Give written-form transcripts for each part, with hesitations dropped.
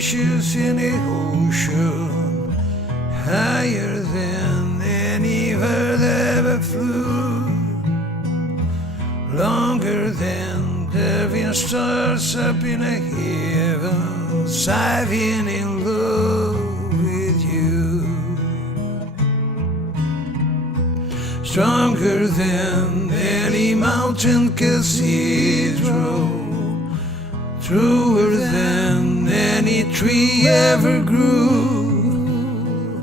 fishes in the ocean, higher than any bird ever flew, longer than the stars up in the heavens. I've been in love with you, stronger than any mountain cathedral, truer than any tree ever grew,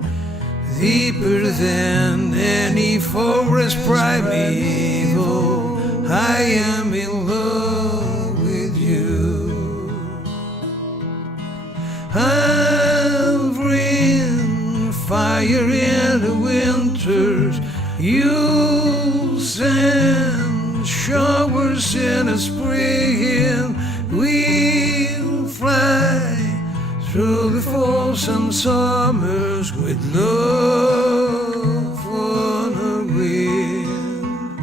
deeper than any forest primeval. I am in love with you. I'll bring fire in the winters, you'll send showers in the spring. We'll fly through the falls and summers with love on the wind.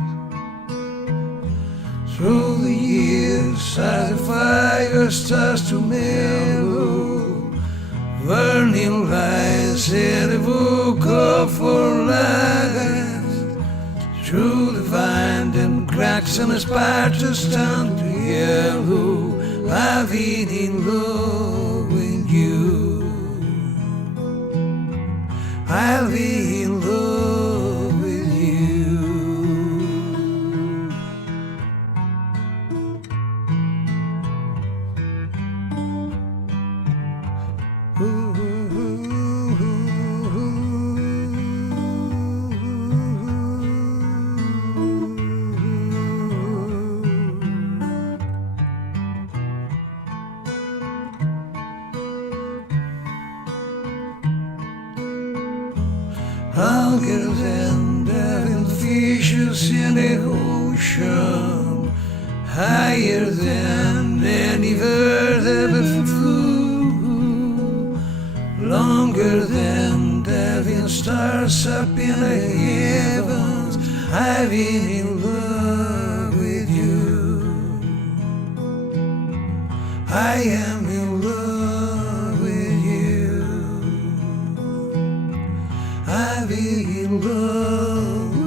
Through the years as the fire starts to mellow, burning lights in the book of our lives, through the winding cracks and the sparks turn to yellow, I've been in love with you. I'll be in love with you. Ooh. Longer than the fishes in the ocean, higher than any bird ever flew, longer than the stars up in the heavens. I've been in love with you. I am in love with you. I've been in love.